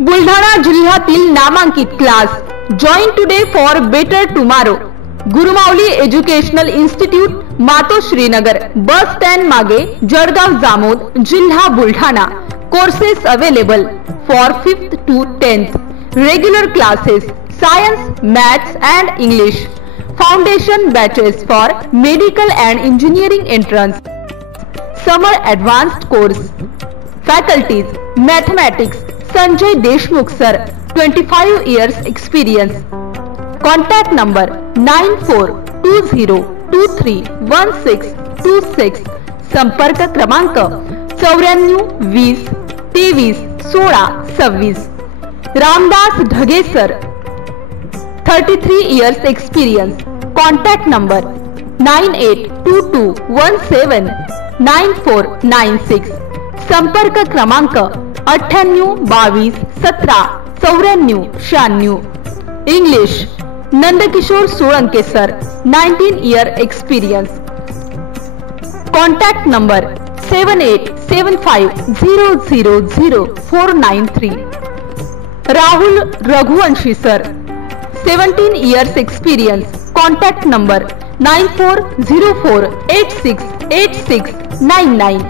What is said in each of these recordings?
बुलढाणा जिल्ह्यातील नामांकित class join today for better tomorrow Gurumauli educational institute मातो श्रीनगर बस स्टँड मागे जळगाव जामोद जिल्हा Buldhana courses available for 5th to 10th regular classes science maths and English foundation batches for medical and engineering entrance summer advanced course faculties mathematics Sanjay Deshmukh sir 25 years experience contact number 9420231626 संपर्क क्रमांक 9420231626 Ramdas Dhage sir 33 years experience contact number 9822179496 संपर्क क्रमांक 9822179496 English Nandkishor Solanke sir 19 year experience contact number 7875000493 Rahul Raghuvanshi sir 17 years experience contact number 9404868699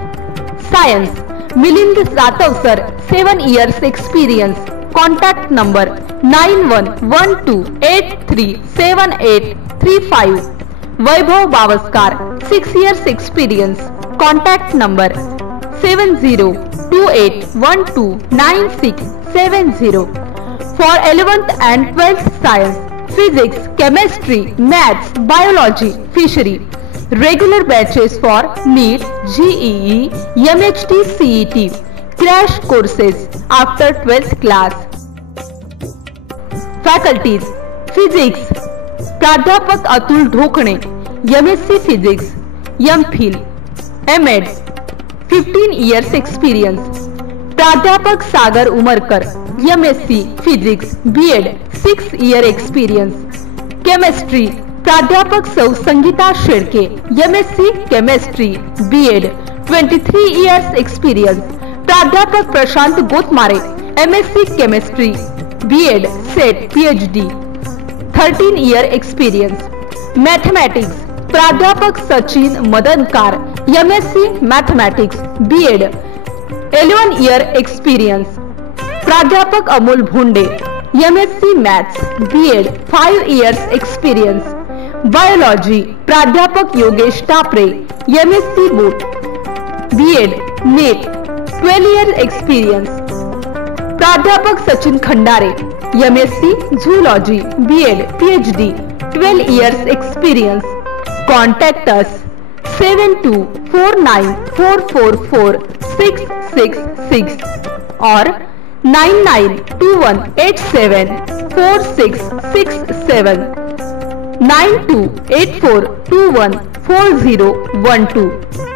science Milind Jadhav sir 7 years experience contact number 9112837835 Vaibhav Bavaskar 6 years experience contact number 7028129670 for 11th and 12th science physics chemistry maths biology fishery regular batches for NEET JEE MHT CET crash courses after 12th class faculties physics प्राध्यापक Atul Dhokane MSc physics MPhil MEd 15 years experience प्राध्यापक सागर उमरकर MSc physics BEd 6 year experience chemistry प्राध्यापक सौ Sangeeta Shelke MSc chemistry BEd 23 years experience प्राध्यापक Prashant Gotmare MSc chemistry BEd SET PhD 13 year experience mathematics प्राध्यापक Sachin मदनकार MSc mathematics BEd 11 year experience प्राध्यापक Amol Bhonde MSc maths BEd 5 years experience biology प्राध्यापक Yogesh Tapre MSc बोट BEd NET 12 year experience प्राध्यापक Sachin Khandare MSc zoology BEd PhD 12 years experience contact us 7249444666 or 9921874667 9284214012